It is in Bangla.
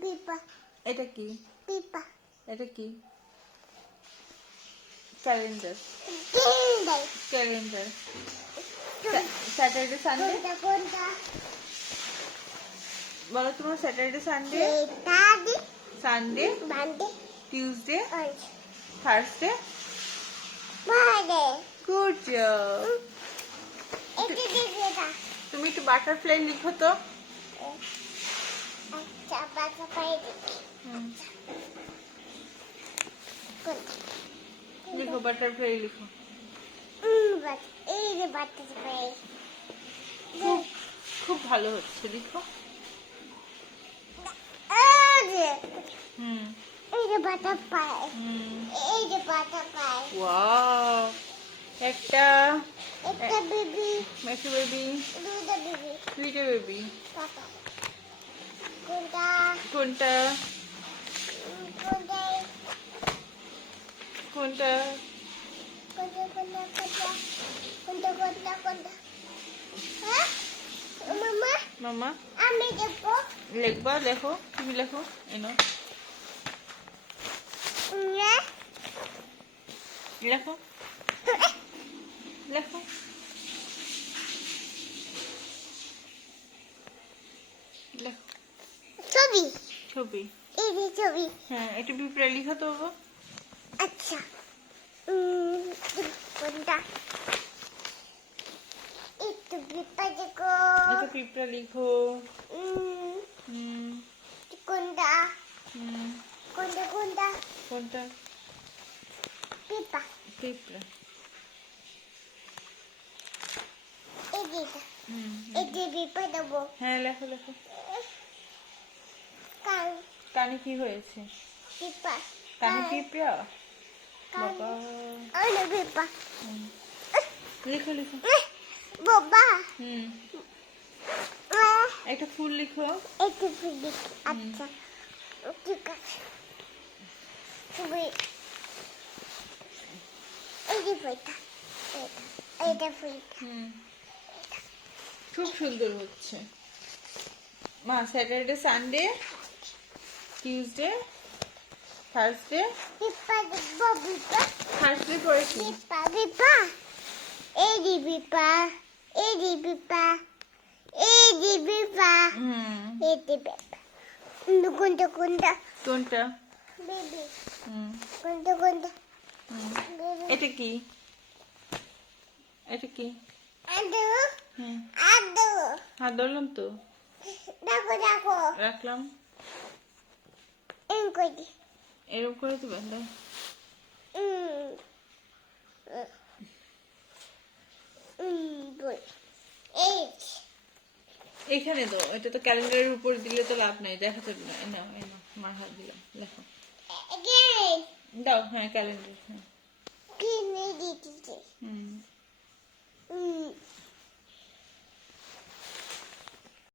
বিপা এটা কি? এটা কি? ক্যালেন্ডার ক্যালেন্ডার স্যাটারডে সানডে বলো তোমার Saturday Sunday Sunday Tuesday Thursday good job তুমি একটু বাটারফ্লাই লিখো তো আচ্ছা বাচ্চা পাই দেখি হুম, কোনটা লিখো বাটারফ্লাই লিখো এই যে পাই খুব ভালো হচ্ছে লিখো হুম। এই যে হুম। এই যে পাই ওয়াও একটা একটা বেবি একটা বেবি দুইটা বেবি কোনটা কোনটা কোনটা কোনটা কোনটা কোনটা কোনটা কোনটা কোনটা কোনটা হ্যাঁ মামা? আমি দেখব। লিখবা লেখো তুমি লেখো এনো না লেখো। লেখো। লেখো। ছবি। ছবি। এই যে ছবি। হ্যাঁ একটু পিঁপড়ে লিখো তো আচ্ছা। উম, কোনটা? পিঁপড়া লিখো একটা পিঁপড়া লিখো কোনটা কোনটা কোনটা কোনটা পিঁপড়া পিঁপড়া লেখো লেখো। কানে। কি হয়েছে? কানে পিঁপড়া বাবা। লিখো লিখো। বাবা। হুম। আহ, একটা ফুল লিখো। একটু ফিলিপ আচ্ছা। ঠিক আছে। তুমি এই যে ফুলটা এটা ফুলটা হুম। খুব সুন্দর হচ্ছে। মা Saturday Sunday Tuesday Thursday. Thursday করে কি? বিপা বিপা এই যে বিপা Eddie Pippa. Eddie Pippa. Eddie Pippa. Kunta Kunta. Kunta. Baby. Kunta Kunta. এটা কি এটা কি হাত ধরলাম তো দেখো দেখো রাখলাম এরকম করে দিবেন এখানে তো এটা তো ক্যালেন্ডারের উপর দিলে তো লাভ নাই দেখা যাবে না। না না আমার হাত দিলাম লেখো। দাও হ্যাঁ ক্যালেন্ডার হ্যাঁ।